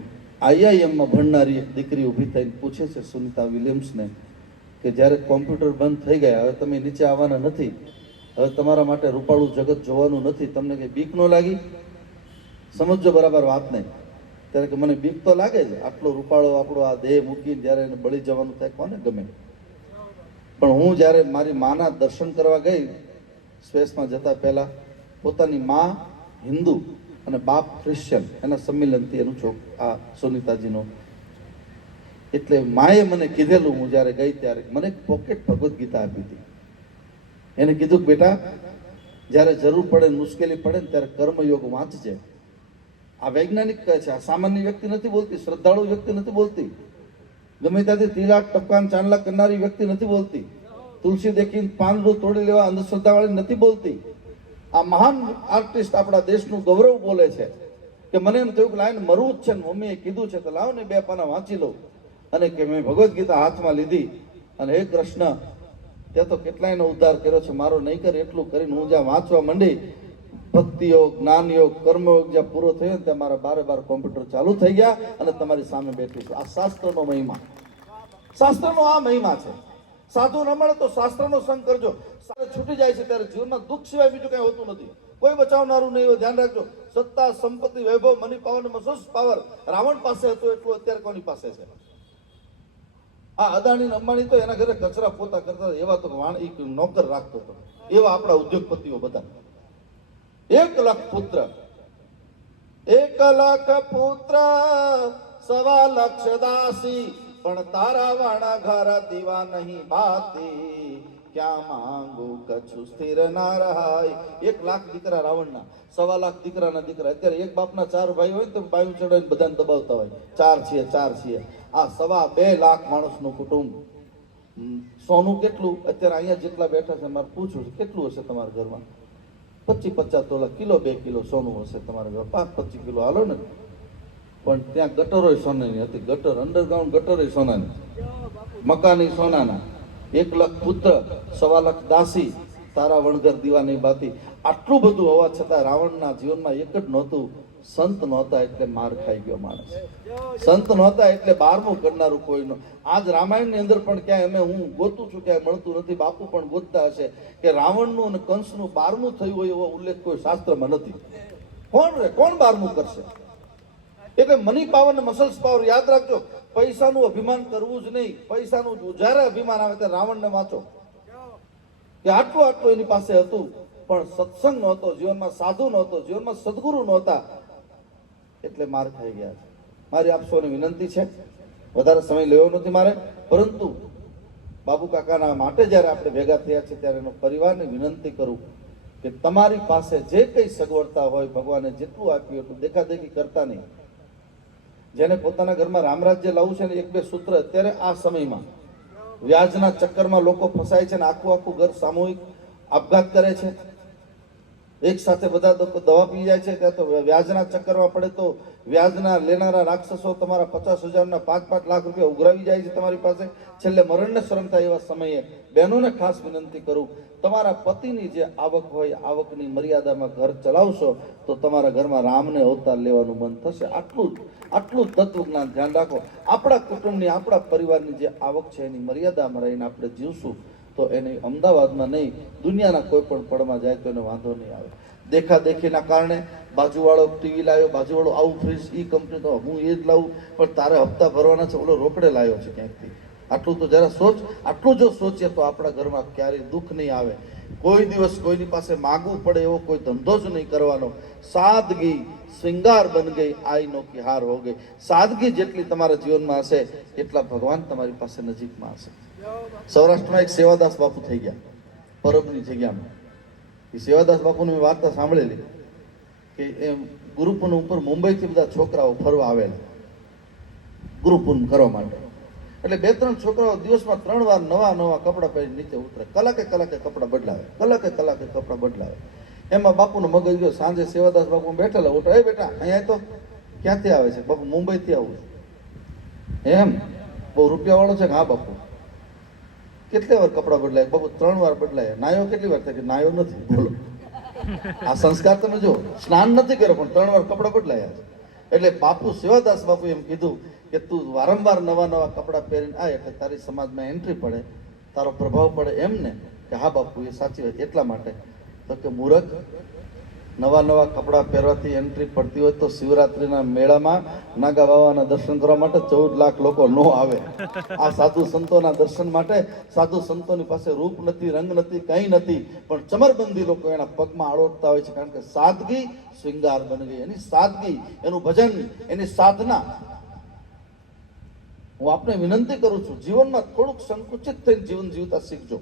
આઈઆઈએમમાં ભણનારી એક દીકરી ઊભી થઈને પૂછે છે સુનિતા વિલિયમ્સને કે જ્યારે કોમ્પ્યુટર બંધ થઈ ગયા, હવે તમે નીચે આવવાના નથી, હવે તમારા માટે રૂપાળું જગત જોવાનું નથી, તમને કંઈ બીક ન લાગી? સમજો બરાબર વાત નહીં. ત્યારે કે મને બીક તો લાગે જ, આટલો રૂપાળો આપણો આ દેહ મૂકીને જ્યારે એને બળી જવાનું થાય કોને ગમે. પણ હું જ્યારે મારી માના દર્શન કરવા ગઈ સ્પેસમાં જતા પહેલા, પોતાની મા હિન્દુ અને બાપ ક્રિશ્ચિયન, એના સંમિલનથી એનું આ સુનિતાજીનો. એટલે માએ મને કીધેલું, હું જ્યારે ગઈ ત્યારે મને પોકેટ ભગવદ્ ગીતા આપી હતી. એને કીધું કે બેટા, જ્યારે જરૂર પડે, મુશ્કેલી પડે ને ત્યારે કર્મયોગ વાંચજે. આ વૈજ્ઞાનિક કહે છે, આ સામાન્ય વ્યક્તિ નથી બોલતી, શ્રદ્ધાળુ વ્યક્તિ નથી બોલતી, ગમે ત્યાંથી તિલાક ટપકાન ચાંદલા કરનારી વ્યક્તિ નથી બોલતી, તુલસી દેખીને પાંદડું તોડી લેવા અંધશ્રદ્ધાવાળી નથી બોલતી. આ મહાન આર્ટિસ્ટ આપણા દેશનું ગૌરવ બોલે છે કે મને એમ થયું કે લાઈને મરવું જ છે ને મમ્મીએ કીધું છે તો લાવ ને 2 પાના વાંચી લઉં. અને કે મેં ભગવદ્ ગીતા હાથમાં લીધી અને હે કૃષ્ણ, ત્યાં તો કેટલાયનો ઉદ્ધાર કર્યો છે, મારો નહીં કરે એટલું કરીને હું જ્યાં વાંચવા માંડી, ભક્તિ યોગ, જ્ઞાન યોગ, કર્મયોગ જ્યાં પૂરો થયો ત્યાં મારા 12 કોમ્પ્યુટર ચાલુ થઈ ગયા અને તમારી સામે બેઠી છું. આ શાસ્ત્રનો મહિમા, શાસ્ત્રનો આ મહિમા છે. સાધુ ન મળે તો શાસ્ત્રનો સંગ કરજો. છૂટી જાય છે ત્યારે જીવનમાં દુઃખ સિવાય બીજું કઈ હોતું નથી. કોઈ બચાવનારું નહીં હોય, ધ્યાન રાખજો. સત્તા, સંપત્તિ, વૈભવ, મની પાવર, મસોસ પાવર રાવણ પાસે હતું એટલું અત્યારે કોની પાસે છે? આ અદાણી અંબાણી તો એના ઘરે કચરા પોતા કરતા એવા તો નોકર રાખતો હતો. એવા આપણા ઉદ્યોગપતિઓ બધા. 1 લાખ પુત્ર, 1 લાખ પુત્ર, 1.25 લાખ દાસી, પણ તારા વાણા ઘર દીવા નહીં બાતી, ક્યાં માંગુ કછું સ્થિર ના રહાય. 1 લાખ દીકરા રાવણના, 1.25 લાખ દીકરાના દીકરા. અત્યારે એક બાપના 4 ભાઈ હોય ને તો બાયું ચડાવીને બધાને દબાવતા હોય, 4 છીએ. આ 2.25 લાખ માણસનું કુટુંબ. સોનું કેટલું અત્યારે અહીંયા જેટલા બેઠા છે મારે પૂછવું છે, કેટલું હશે તમારા ઘરમાં? 25-50 તોલા, કિલો 2 કિલો સોનું હશે તમારા ઘરમાં. 5-25 કિલો હાલો ને. પણ ત્યાં ગટરોય સોનાની હતી, ગટર અંડરગ્રાઉન્ડ ગટરોય સોનાની, મકાની સોનાના, 1 લાખ પુત્ર 1.25 લાખ દાસી, તારા વણગર દીવાની બાતી. આટલું બધું હોવા છતાં રાવણના જીવનમાં એક જ નહોતું, સંત નહોતા એટલે માર ખાઈ ગયો માણસ. સંત નહોતા એટલે 12મું કરનારું કોઈ ન. આજ રામાયણની અંદર પણ ક્યાંય અમે હું ગોતું છું ક્યાંય મળતું નથી, બાપુ પણ ગોતતા હશે કે રાવણનું અને કંસનું 12મું થયું હોય એવો ઉલ્લેખ કોઈ શાસ્ત્રમાં નથી. કોણ 12મું કરશે? એટલે મની પાવર ને મસલ્સ પાવર યાદ રાખજો. પૈસાનું અભિમાન કરવું જ નહીં. પૈસાનું જ્યારે અભિમાન આવે ત્યારે રાવણને વાંચો કે આટલું એની પાસે હતું, પણ સત્સંગ નહોતો, જીવનમાં સાધુ નહોતો, જીવનમાં સદગુરુ નહોતા, એટલે માર ખાઈ ગયા છે. મારી આપ સૌને વિનંતી છે, વધારે સમય લેવો નથી મારે, પરંતુ બાબુ કાકાના માટે જ્યારે આપણે ભેગા થયા છે ત્યારે એનો પરિવારને વિનંતી કરું કે તમારી પાસે જે કંઈ સગવડતા હોય ભગવાને જેટલું આપ્યું એટલું દેખાદેખી કરતા નહીં. જેને પોતાના ઘરમાં રામરાજ્ય લાવવું છે ને 1-2 સૂત્ર અત્યારે આ સમયમાં વ્યાજના ચક્કરમાં લોકો ફસાય છે ને આખું ઘર સામૂહિક આપઘાત કરે છે. એક સાથે બધા દવા પી જાય છે, ત્યાં તો વ્યાજના ચક્કરમાં પડે તો વ્યાજના લેનારા રાક્ષસો તમારા 50,000ના 5-5 લાખ રૂપિયા ઉઘરાવી જાય છે તમારી પાસે. છેલ્લે મરણને શરમ થાય એવા સમયે બહેનોને ખાસ વિનંતી કરું, તમારા પતિની જે આવક હોય આવકની મર્યાદામાં ઘર ચલાવશો તો તમારા ઘરમાં રામને અવતાર લેવાનું મન થશે. આટલું તત્વજ્ઞાન ધ્યાન રાખો. આપણા કુટુંબની, આપણા પરિવારની જે આવક છે એની મર્યાદામાં રહીને આપણે જીવશું તો એને અમદાવાદમાં નહીં, દુનિયાના કોઈ પણ પડમાં જાય તો એને વાંધો નહીં આવે. દેખાદેખીના કારણે બાજુવાળો ટીવી લાવ્યો, બાજુવાળો આવું ફ્રીજ, ઈ કંપની તો હું એ જ લાવું, પણ તારે હપ્તા ભરવાના છે, ઓલો રોકડે લાવ્યો છે ક્યાંકથી. આટલું તો જરા સોચ. આટલું જો સોચીએ તો આપણા ઘરમાં ક્યારેય દુઃખ નહીં આવે. કોઈ દિવસ કોઈની પાસે માગવું પડે એવો કોઈ ધંધો જ નહીં કરવાનો. સાદગી શ્રૃંગાર બન ગઈ, આઈનો કી હાર હો ગઈ. સાદગી જેટલી તમારા જીવનમાં હશે એટલા ભગવાન તમારી પાસે નજીકમાં હશે. સૌરાષ્ટ્રમાં એક સેવાદાસ બાપુ થઈ ગયા પરબની જગ્યામાં. એ સેવાદાસ બાપુની મેં વાર્તા સાંભળેલી કે એમ ગુરુપૂનમ ઉપર મુંબઈથી બધા છોકરાઓ ફરવા આવેલા ગુરુપૂનમ કરવા માટે. એટલે 2-3 છોકરાઓ દિવસમાં 3 વાર નવા કપડાં પહેરી નીચે ઉતરે, કલાકે કપડાં બદલાવે, એમાં બાપુનો મગજ ગયો. સાંજે સેવાદાસ બાપુ બેઠેલા, ઉઠો, એ બેટા અહીંયા તો ક્યાંથી આવે છે? બાપુ મુંબઈથી આવું છું. એમ? બહુ રૂપિયા વાળો છે? હા બાપુ. કેટલી વાર કપડાં બદલાય? બાપુ 3 વાર બદલાય. નાયો કેટલી વાર થાય? કે નાયો નથી. બોલો, આ સંસ્કાર તમે જો, સ્નાન નથી કર્યો પણ 3 વાર કપડાં બદલાયા છે. એટલે બાપુ સેવાદાસ બાપુ એમ કીધું કે તું વારંવાર નવા કપડાં પહેરીને આ એટલે તારી સમાજમાં એન્ટ્રી પડે, તારો પ્રભાવ પડે. એમ ને? કે હા બાપુ એ સાચી વાત. એટલા માટે તો કે મૂરખ, નવા કપડાં પહેરવાથી એન્ટ્રી પડતી હોય તો શિવરાત્રીના મેળામાં નાગા બાવાના દર્શન કરવા માટે 14 લાખ લોકો ન આવે. આ સાધુ સંતોના દર્શન માટે સાધુ સંતોની પાસે રૂપ નથી, રંગ નથી, કંઈ નથી, પણ ચમરબંધી લોકો એના પગમાં આળોટતા હોય છે. કારણ કે સાદગી શ્રૃંગાર બની ગઈ. એની સાદગી, એનું ભજન, એની સાધના. હું આપને વિનંતી કરું છું, જીવનમાં થોડુંક સંકુચિત થઈને જીવન જીવતા શીખજો.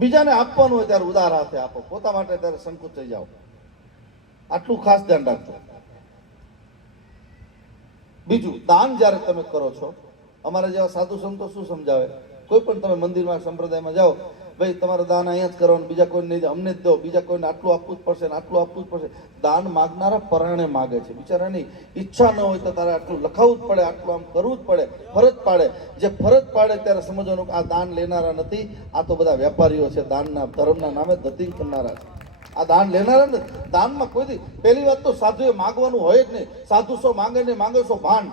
બીજાને આપવાનું હોય ત્યારે ઉદાર હાથે આપો, પોતા માટે ત્યારે સંકુચ થઈ જાઓ. આટલું ખાસ ધ્યાન રાખજો. બીજું, દાન જ્યારે તમે કરો છો, અમારા જેવા સાધુ સંતો શું સમજાવે, કોઈ પણ તમે મંદિરમાં સંપ્રદાયમાં જાઓ, ભાઈ તમારે દાન અહીંયા જ કરવાનું, બીજા કોઈને નહીં, અમને જ દો, બીજા કોઈને આટલું આપવું જ પડશે ને આટલું આપવું જ પડશે. દાન માગનારા પરાણે માગે છે, બિચારાની ઈચ્છા ન હોય તો તારે આટલું લખાવવું જ પડે, આટલું આમ કરવું જ પડે, ફરજ પાડે. જે ફરજ પાડે ત્યારે સમજવાનું કે આ દાન લેનારા નથી, આ તો બધા વેપારીઓ છે, દાનના ધર્મના નામે ધતિંગ કરનારા છે. આ દાન લેનારા નથી. દાનમાં કોઈ પહેલી વાત તો સાધુએ માગવાનું હોય જ નહીં. સાધુ સો માંગે નહીં, માંગે સો ભાંડ.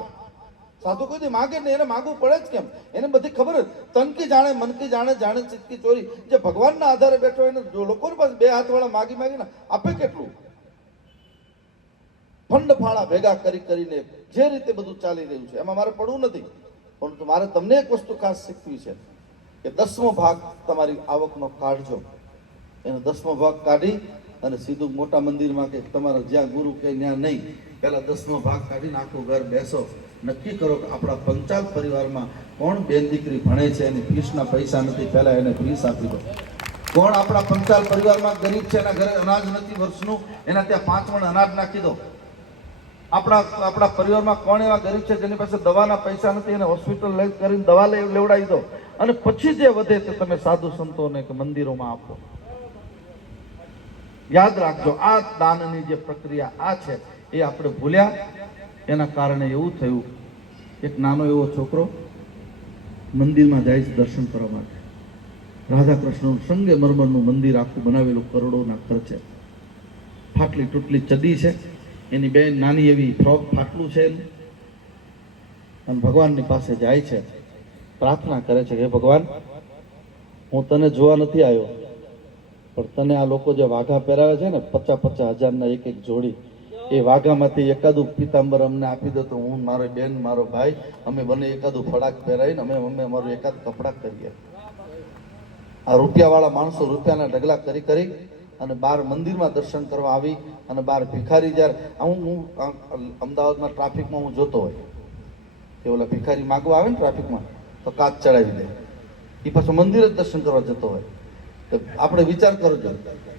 સાધુ કોઈ માગે નહીં, એને માગવું પડે જ કેમ? એને બધી ખબર જ. તનકી જાણે મનકી જાણે, જાણે ચિત્તકી ચોરી. જે ભગવાનના આધારે બેઠો એને લોકોની પાસે 2 હાથવાળા માગીને આપે કેટલું? ફંડ ફાળા ભેગા કરીને જે રીતે બધું ચાલી રહ્યું છે એમાં મારે પડવું નથી, પરંતુ મારે તમને એક વસ્તુ ખાસ શીખવી છે કે 10મો ભાગ તમારી આવકનો કાઢજો. એનો 10મો ભાગ કાઢી અને સીધું મોટા મંદિરમાં કે તમારા જ્યાં ગુરુ કે ત્યાં નહીં, પહેલા 10મો ભાગ કાઢીને આખું ઘર બેસો, નક્કી કરો કે આપણા પંચાલ પરિવારમાં કોણ બેન દીકરી ભણે છે, એની ફીસના પૈસા નથી, પહેલા એને ફીસ આપી દો. કોણ આપણા પંચાલ પરિવારમાં ગરીબ છે, એના ઘરે અનાજ નથી વર્ષનું, એના ત્યાં 5 મણ અનાજ નાખી દો. આપણા પરિવારમાં કોણ એવા ગરીબ છે જેની પાસે દવાના પૈસા નથી, એને હોસ્પિટલ લઈ કરીને દવા લેવડાવી દો. અને પછી જે વધે તે તમે સાધુ સંતોને કે મંદિરોમાં આપો. યાદ રાખજો, આ દાનની જે પ્રક્રિયા આ છે એ આપણે ભૂલ્યા. એના કારણે એવું થયું, એક નાનો એવો છોકરો મંદિરમાં જાય છે દર્શન કરવા માટે. રાધા કૃષ્ણનું સંગમરમરનું મંદિર આખું બનાવેલું, કરોડોના ખર્ચે. ફાટલી તૂટલી ચડી છે, એની બેન નાની એવી ફ્રોક ફાટલું છે એનું. અને ભગવાનની પાસે જાય છે, પ્રાર્થના કરે છે, હે ભગવાન, હું તને જોવા નથી આવ્યો, પણ તને આ લોકો જે વાઘા પહેરાવે છે ને 50-50 હજારના એક એક જોડી, એ વાઘામાંથી એકાદું પિતાંબર અમને આપી દો તો હું, મારો બેન, મારો ભાઈ, અમે બંને એકાદું ફડાક પહેરાવીને અમે અમારું એકાદ કપડાં કરીએ. આ રૂપિયાવાળા માણસો રૂપિયાના ઢગલા કરી કરી અને બહાર મંદિરમાં દર્શન કરવા આવી અને બહાર ભિખારી જ્યારે હું અમદાવાદમાં ટ્રાફિકમાં હું જોતો હોય કે ઓલા ભિખારી માગવા આવે ને ટ્રાફિકમાં તો કાચ ચડાવી દે, એ પાછો મંદિર જ દર્શન કરવા જતો હોય. તો આપણે વિચાર કરજો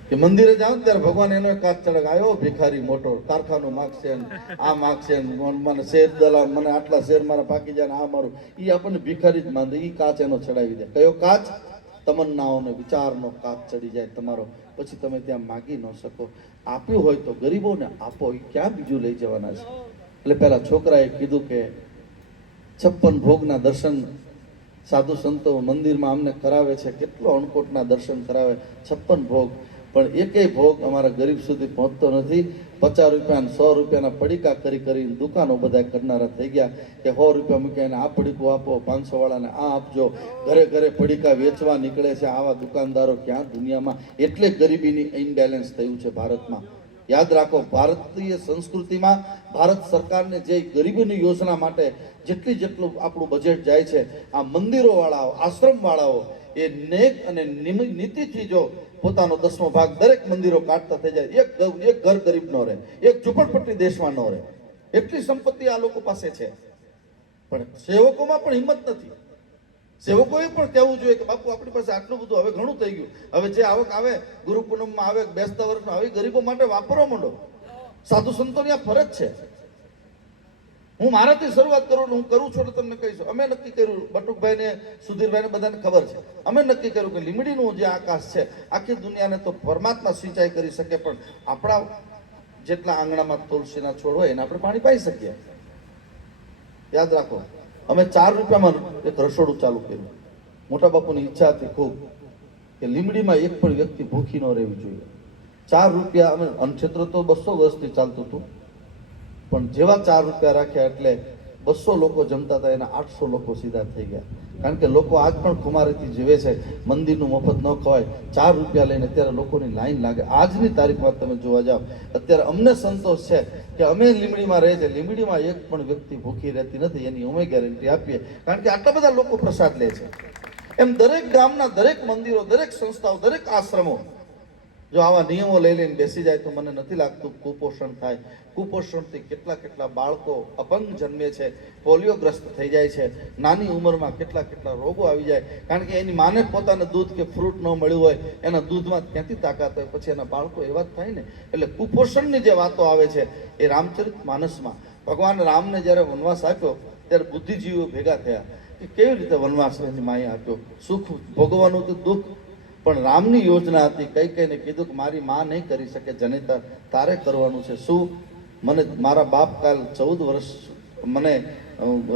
કે મંદિરે જાઓ ને ત્યારે ભગવાન એનો કાચ ચડાવે, આવ્યો ભિખારી મોટો, કારખાનું માગશે ને આ માગશે ને મને શેર દલાલ, મને આટલા શેર મારા પાકી જાય ને આ મારું, એ આપણને ભિખારી જ માંદે, એ કાચ એનો ચડાવી દે. કયો કાચ? તમન્નાઓને વિચારનો કાચ ચડી જાય તમારો, પછી તમે ત્યાં માગી ન શકો. આપ્યું હોય તો ગરીબોને આપો, એ ક્યાં બીજું લઈ જવાના છે. એટલે પેલા છોકરાએ કીધું કે 56 ભોગના દર્શન સાધુ સંતો મંદિરમાં અમને કરાવે છે, કેટલો અણકોટના દર્શન કરાવે, 56 ભોગ, પણ એકેય ભોગ અમારા ગરીબ સુધી પહોંચતો નથી. 50 રૂપિયા ને 100 રૂપિયાના પડીકા કરી કરીને દુકાનો બધા કરનારા થઈ ગયા કે 100 રૂપિયા મૂકીને આ પડીકું આપો, 500 વાળાને આ આપજો. ઘરે ઘરે પડીકા વેચવા નીકળે છે આવા દુકાનદારો ક્યાં દુનિયામાં. એટલે ગરીબીની ઇનબેલેન્સ થયું છે ભારતમાં. યાદ રાખો, ભારતીય સંસ્કૃતિમાં ભારત સરકારને જે ગરીબીની યોજના માટે જેટલું આપણું બજેટ જાય છે, આ મંદિરો વાળાઓ, આશ્રમ વાળાઓ એ નેક અને નીતિથી જો પોતાનો 10મો ભાગ દરેક મંદિરો કાઢતા થઈ જાય, એક ઘર ગરીબ નો રહે, એક ઝૂંપડપટ્ટી દેશમાં ન રહે, એટલી સંપત્તિ આ લોકો પાસે છે. પણ સેવકોમાં પણ હિંમત નથી. સેવકોએ પણ કહેવું જોઈએ કે બાપુ આપણી પાસે આટલું બધું, હવે ઘણું થઈ ગયું, હવે જે આવક આવે ગુરુ પૂનમમાં આવે, બેસતા વર્ષમાં આવે, ગરીબો માટે વાપરવા માંડો. સાધુ સંતોની આ ફરજ છે. હું મારાથી શરૂઆત કરું, હું કરું છું તો તમને કહીશું. અમે નક્કી કર્યું, બટુકભાઈને, સુધીરભાઈને બધાને ખબર છે, અમે નક્કી કર્યું કે લીમડીનું જે આકાશ છે આખી દુનિયાને તો પરમાત્મા સિંચાઈ કરી શકે, પણ આપણા જેટલા આંગણામાં તુલસીના છોડ હોય એને આપણે પાણી પાઈ શકીએ. યાદ રાખો, અમે 4 રૂપિયામાં એક રસોડું ચાલુ કર્યું. મોટા બાપુની ઈચ્છા હતી ખૂબ કે લીમડીમાં એક પણ વ્યક્તિ ભૂખી ન રહેવી જોઈએ. 4 રૂપિયા, અમે અનક્ષેત્ર તો 200 વર્ષથી ચાલતું હતું, પણ જેવા 4 રૂપિયા રાખ્યા એટલે 200 લોકો જમતા હતા, એના 800 લોકો સીધા થઈ ગયા. કારણ કે લોકો આજ પણ ખુમારીથી જીવે છે. મંદિરનું મફત ન ખવાય, 4 રૂપિયા લઈને અત્યારે લોકોની લાઈન લાગે. આજની તારીખમાં તમે જોવા જાઓ, અત્યારે અમને સંતોષ છે કે અમે લીમડીમાં રહે છે, લીમડીમાં એક પણ વ્યક્તિ ભૂખી રહેતી નથી, એની અમે ગેરંટી આપીએ. કારણ કે આટલા બધા લોકો પ્રસાદ લે છે. એમ દરેક ગામના દરેક મંદિરો, દરેક સંસ્થાઓ, દરેક આશ્રમો જો આવા નિયમો લઈ લઈને બેસી જાય તો મને નથી લાગતું કુપોષણ થાય. કુપોષણથી કેટલા બાળકો અપંગ જન્મે છે, પોલિયોગ્રસ્ત થઈ જાય છે, નાની ઉંમરમાં કેટલા રોગો આવી જાય. કારણ કે એની માને પોતાને દૂધ કે ફ્રૂટ ન મળ્યું હોય, એના દૂધમાં ક્યાંથી તાકાત હોય, પછી એના બાળકો એવા જ થાય ને. એટલે કુપોષણની જે વાતો આવે છે એ રામચરિત માનસમાં ભગવાન રામને જ્યારે વનવાસ આપ્યો ત્યારે બુદ્ધિજીવીઓ ભેગા થયા કે કેવી રીતે વનવાસ એની માએ આપ્યો, સુખ ભોગવવાનું તો દુઃખ, પણ રામની યોજના હતી. કઈને કીધું કે મારી માં નહીં કરી શકે જનેતા, તારે કરવાનું છે. શું? મને મારા બાપ કાલ 14 વર્ષ મને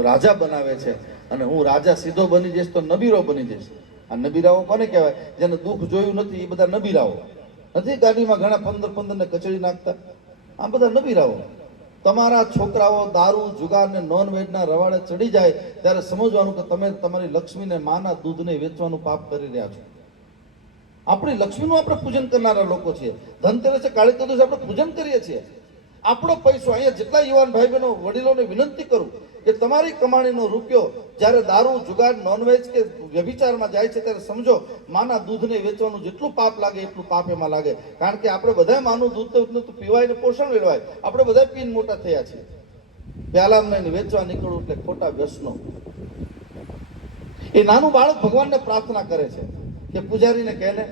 રાજા બનાવે છે અને હું રાજા સીધો બની જઈશ તો નબીરો બની જઈશ. આ નબીરાઓ કોને કહેવાય? જેને દુઃખ જોયું નથી એ બધા નબીરાઓ. નથી ગાડીમાં ઘણા 15 ને કચડી નાખતા, આ બધા નબીરાઓ. તમારા છોકરાઓ દારૂ, જુગાર ને નોનવેજના રવાડે ચડી જાય ત્યારે સમજવાનું કે તમે તમારી લક્ષ્મીને માના દૂધને વેચવાનું પાપ કરી રહ્યા છો. આપણી લક્ષ્મીનું આપણે પૂજન કરનારા લોકો છીએ. ધનતેરસે, કાળી ચતુર્દશી આપણે પૂજન કરીએ છીએ. આપણો પૈસો, અહીંયા જેટલા યુવાન ભાઈ બહેનો, વડીલોને વિનંતી કરું કે તમારી કમાણીનો રૂપિયો જ્યારે દારૂ, જુગાર, નોનવેજ કે વ્યભિચારમાં જાય છે ત્યારે સમજો માના દૂધને વેચવાનું જેટલું પાપ લાગે એટલું પાપ એમાં લાગે. કારણ કે આપણે બધા માનું દૂધ તો પીવાય ને પોષણ મેળવાય, આપણે બધા પીને મોટા થયા છીએ. પ્યાલામાં વેચવા નીકળવું એટલે ખોટા વ્યસનો. એ નાનું બાળક ભગવાનને પ્રાર્થના કરે છે કે પૂજારીને કહે ને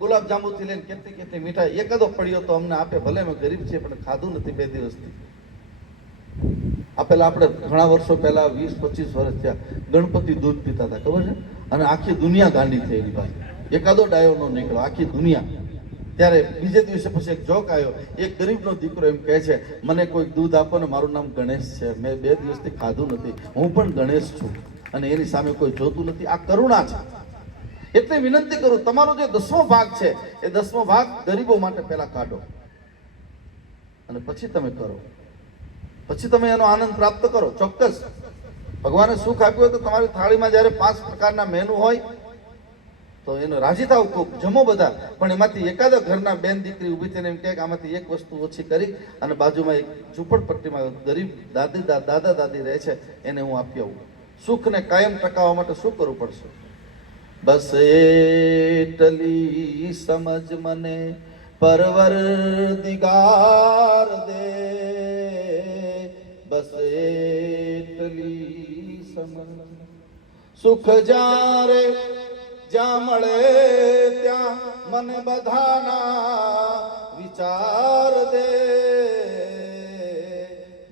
ગુલાબ જાંબુથી લઈને કેટલી મીઠાઈ એકાદો પડ્યો તો અમને આપે, ભલે અમે ગરીબ છીએ પણ ખાધું નથી 2 દિવસથી. આ પેલા આપણે ઘણા વર્ષો પહેલા 20-25 વર્ષ થયા ગણપતિ દૂધ પીતા હતા, ખબર છે? અને આખી દુનિયા ગાંડી થઈ એની પાસે. એકાદો ડાયો નો નીકળ્યો, આખી દુનિયા. ત્યારે બીજે દિવસે પછી એક જોક આવ્યો. એક ગરીબનો દીકરો એમ કહે છે, મને કોઈ દૂધ આપો ને, મારું નામ ગણેશ છે, મેં 2 દિવસથી ખાધું નથી, હું પણ ગણેશ છું અને એની સામે કોઈ જોતું નથી. આ કરુણા છે. એટલે વિનંતી કરું, તમારો જે 10મો ભાગ છે એ 10મો ભાગ ગરીબો માટે પહેલા કાઢો અને પછી તમે કરો, પછી તમે એનો આનંદ પ્રાપ્ત કરો. ચોક્કસ ભગવાને સુખ આપ્યું હોય તો તમારી થાળીમાં જ્યારે 5 પ્રકારના મેનુ હોય તો એને રાજી થાવ, ખૂબ જમો બધા, પણ એમાંથી એકાદ ઘરના બેન દીકરી ઊભી થઈને એમ કહે કે આમાંથી એક વસ્તુ ઓછી કરી અને બાજુમાં એક ઝૂંપડપટ્ટીમાં ગરીબ દાદા દાદી રહે છે એને હું આપી આવું. સુખને કાયમ ટકાવવા માટે શું કરવું પડશે? બસ એટલી સમજ મને પરવરદિગાર દે, બસ એટલી સમજ. સુખ જ્યારે જ્યાં મળે ત્યાં મને બધાના વિચાર દે,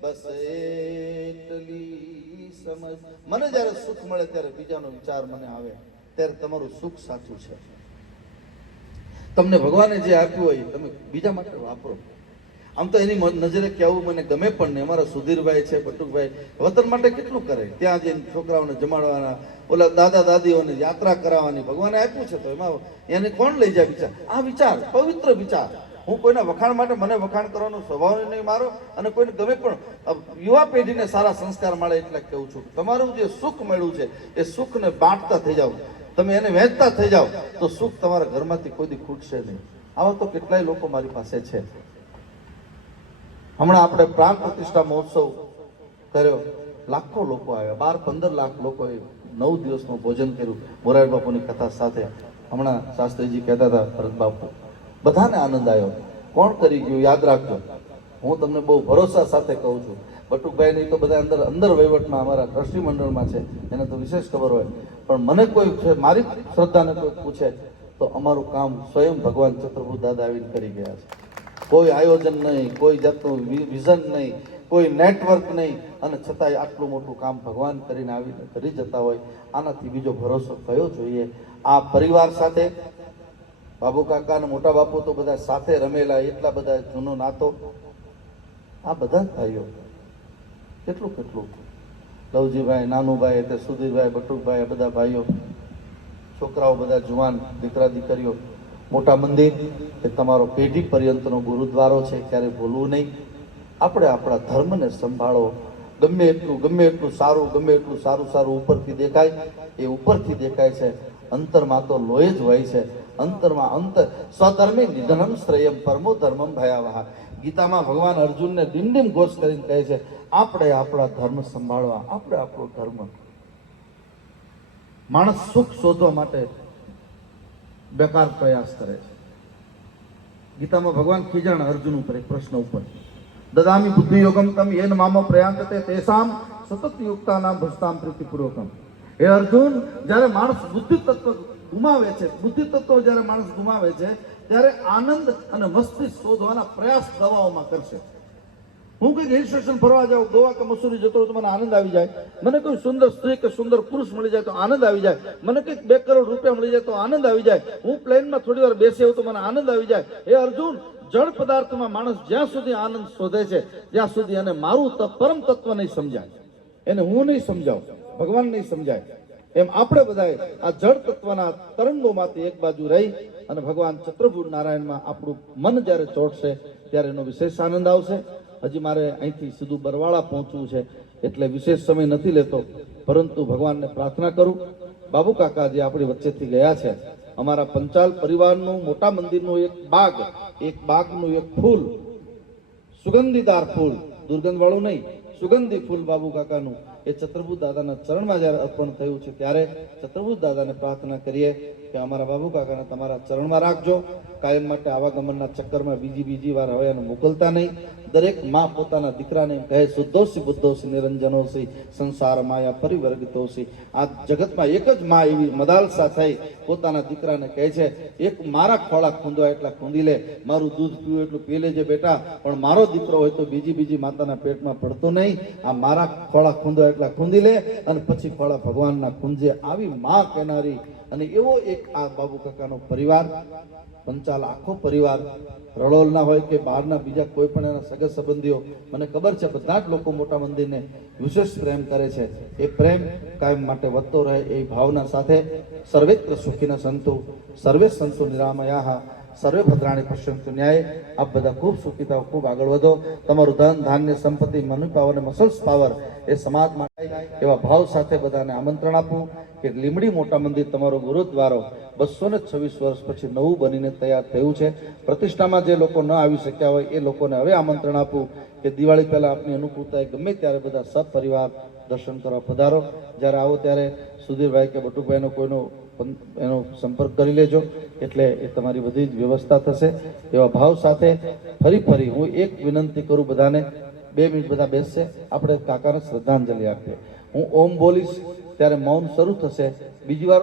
બસ એટલી સમજ. મને જ્યારે સુખ મળે ત્યારે બીજાનો વિચાર મને આવે, ત્યારે તમારું સુખ સાચું છે. તમને ભગવાને જે આપ્યું હોય તમે બીજા માટે વાપરો. આમ તો એની નજરે કહેવું મને ગમે પણ નહીં. અમારા સુધીરભાઈ છે, બટુકભાઈ વતન માટે કેટલું કરે, ત્યાં જઈને છોકરાઓને જમાડવાના, ઓલા દાદા દાદીઓને યાત્રા કરાવવાની. ભગવાને આપ્યું છે તો એમાં એને કોણ લઈ જાય વિચાર? આ વિચાર પવિત્ર વિચાર. હું કોઈના વખાણ માટે, મને વખાણ કરવાનો સ્વભાવ નહીં મારો, અને કોઈને ગમે પણ યુવા પેઢીને સારા સંસ્કાર મળે એટલે કહું છું. તમારું જે સુખ મળ્યું છે એ સુખને બાંટતા થઈ જાવ, તમે એને વહેંચતા થઈ જાવ તો સુખ તમારા ઘરમાંથી કોઈ દી ખૂટશે નહીં. આવા તો કેટલાય લોકો મારી પાસે છે. હમણાં આપણે પ્રાણ પ્રતિષ્ઠા મહોત્સવ કર્યો, લાખો લોકો આવ્યા, 12-15 લાખ લોકોએ 9 દિવસનું ભોજન કર્યું મોરારી બાપુની કથા સાથે. હમણાં શાસ્ત્રીજી કહેતા હતા, ભરત બાપુ, બધાને આનંદ આવ્યો. કોણ કરી ગયું યાદ રાખજો. હું તમને બહુ ભરોસા સાથે કહું છું. બટુકભાઈ નહીં તો બધા અંદર વહીવટમાં અમારા ટ્રસ્ટી મંડળમાં છે, એને તો વિશેષ ખબર હોય. પણ મને કોઈ છે, મારી શ્રદ્ધાને કોઈ પૂછે તો અમારું કામ સ્વયં ભગવાન ચતુર્ભુજ દાદા આવીને કરી ગયા છે. કોઈ આયોજન નહીં, કોઈ જાતનું વિઝન નહીં, કોઈ નેટવર્ક નહીં, અને છતાંય આટલું મોટું કામ ભગવાન કરીને આવીને કરી જતા હોય. આનાથી બીજો ભરોસો કયો જોઈએ? આ પરિવાર સાથે બાબુ કાકા અને મોટા બાપુ તો બધા સાથે રમેલા, એટલા બધા જૂનો નાતો. આ બધા ભાઈઓ કેટલું લવજીભાઈ, નાનુભાઈ, તે સુધીરભાઈ, બટુકભાઈ, બધા ભાઈઓ, છોકરાઓ બધા જુવાન, દીકરા દીકરીઓ. મોટા મંદિર એ તમારો પેઢી પર્યંતનો ગુરુદ્વારો છે, ક્યારેય ભૂલવું નહીં. આપણે આપણા ધર્મને સંભાળો. ગમે એટલું સારું ઉપરથી દેખાય, એ ઉપરથી દેખાય છે. અંતરમાં તો લોહી જ હોય છે. અંતરમાં સ્વધર્મે નિધનમ શ્રેયમ પરમો ધર્મમ ભયાવહ. ગીતામાં ભગવાન અર્જુનને ડિંડિમ ઘોષ કરીને કહે છે, આપણે આપણા ધર્મ સંભાળવા, આપણે આપણો ધર્મ. માણસ સુખ શોધવા માટે બેકાર પ્રયાસ કરે છે. ગીતામાં ભગવાન ખીજાણ અર્જુન ઉપર એક પ્રશ્ન ઉપર, દદામી બુદ્ધિ યોગમ તમ યેન મામો પ્રયાંતતે તેસામ સતત યુક્તાનામ ભજતામ પ્રીતિપૂર્વકમ. હે અર્જુન, જ્યારે માણસ બુદ્ધિ તત્વ ગુમાવે છે, જ્યારે માણસ ગુમાવે છે ત્યારે આનંદ અને મસ્તી શોધવાના પ્રયાસ દવાઓમાં કરશે. હું કંઈક હિલ સ્ટેશન ફરવા જાઉં, ગોવા કે મસૂરી જતો હોય તો મને આનંદ આવી જાય, મને કોઈ સુંદર સ્ત્રી કે સુંદર પુરુષ મળી જાય તો આનંદ આવી જાય, મને કંઈક 2 કરોડ રૂપિયા મળી જાય તો આનંદ આવી જાય, હું પ્લેનમાં થોડી વાર બેસી આવું તો મને આનંદ આવી જાય. હે અર્જુન, જળ પદાર્થમાં માણસ જ્યાં સુધી આનંદ શોધે છે ત્યાં સુધી એને મારું પરમ તત્વ નહીં સમજાય, એને હું નહીં સમજાવું, ભગવાન નહીં સમજાય. એમ આપણે બધાએ આ જળ તત્વના તરંગોમાંથી એક બાજુ રહી અને ભગવાન ચતુર્ભુજ નારાયણમાં આપણું મન જ્યારે ચોટશે ત્યારે એનો વિશેષ આનંદ આવશે. હજી મારે અહીંથી સીધું બરવાળા પહોંચવું છે એટલે વિશેષ સમય નથી લેતો, પરંતુ ભગવાનને પ્રાર્થના કરું. બાબુ કાકા જે આપણી વચ્ચેથી ગયા છે, અમારા પંચાલ પરિવારનું મોટા મંદિરનું એક બાગનું એક ફૂલ, સુગંધીદાર ફૂલ, દુર્ગંધવાળું નહીં, સુગંધી ફૂલ બાબુ કાકાનું એ ચતુર્ભુજ દાદાના ચરણમાં જ્યારે અર્પણ થયું છે ત્યારે ચતુર્ભુજ દાદાને પ્રાર્થના કરીએ કે અમારા બાબુ કાકાને તમારા ચરણમાં રાખજો. કાયમ માટે આવાગમનના ચક્કરમાં બીજી વાર હવે એને મોકલતા નહીં. દરેક માં પોતાના દીકરાને કહે, શુદ્ધોસી બુદ્ધોસી નિરંજનોસી સંસાર માયા પરિવર્ગિતોસી. આ જગતમાં એક જ માં એવી મદાલસા થઈ પોતાના દીકરાને કહે છે, એક મારા ખોળા ખૂંદવા એટલા ખૂંદી લે, મારું દૂધ પીવું એટલું પી લેજે બેટા, પણ મારો દીકરો હોય તો બીજી માતાના પેટમાં પડતો નહીં. આ મારા ખોળા ખૂંદવા એટલા ખૂંદી લે અને પછી ખોળા ભગવાનના ખૂંદજે. આવી માં કહેનારી અને એવો એક આ બાબુ કાકાનો પરિવાર, પંચાલ આખો પરિવાર, રળોલના હોય કે બહારના બીજા કોઈ પણ એના સગા સંબંધીઓ, મને ખબર છે બધા જ લોકો મોટા મંદિરને વિશેષ પ્રેમ કરે છે. એ પ્રેમ કાયમ માટે વધતો રહે એ ભાવના સાથે સર્વેત્ર સુખીના સંતુ, સર્વે સંતુ નિરામયા, સર્વે ભદ્રાણી પશ્યંતુ ન્યાય. આપ બધા ખૂબ સુખી થાઓ, ખૂબ આગળ વધો. તમારું ધન, ધાન્ય, સંપત્તિ, મની પાવર અને મસલ્સ પાવર એ સમાજ માટે એવા ભાવ સાથે બધાને આમંત્રણ આપું કે લીમડી મોટા મંદિર તમારો ગુરુદ્વારો 226 વર્ષ પછી નવું બનીને તૈયાર થયું છે. પ્રતિષ્ઠામાં જે લોકો ન આવી શક્યા હોય એ લોકોને હવે આમંત્રણ આપું કે દિવાળી પહેલા આપની અનુકૂળતાએ ગમે ત્યારે બધા સપરિવાર દર્શન કરવા પધારો. જ્યારે આવો ત્યારે સુધીરભાઈ કે બટુકભાઈનો કોઈનો એનો સંપર્ક કરી લેજો, એટલે એ તમારી બધી જ વ્યવસ્થા થશે. એવા ભાવ સાથે ફરી હું એક વિનંતી કરું બધાને, 2 મિનિટ બધા બેસશે, આપણે કાકાને શ્રદ્ધાંજલિ આપીએ. હું ઓમ બોલીશ ત્યારે મૌન શરૂ થશે. બીજી વાર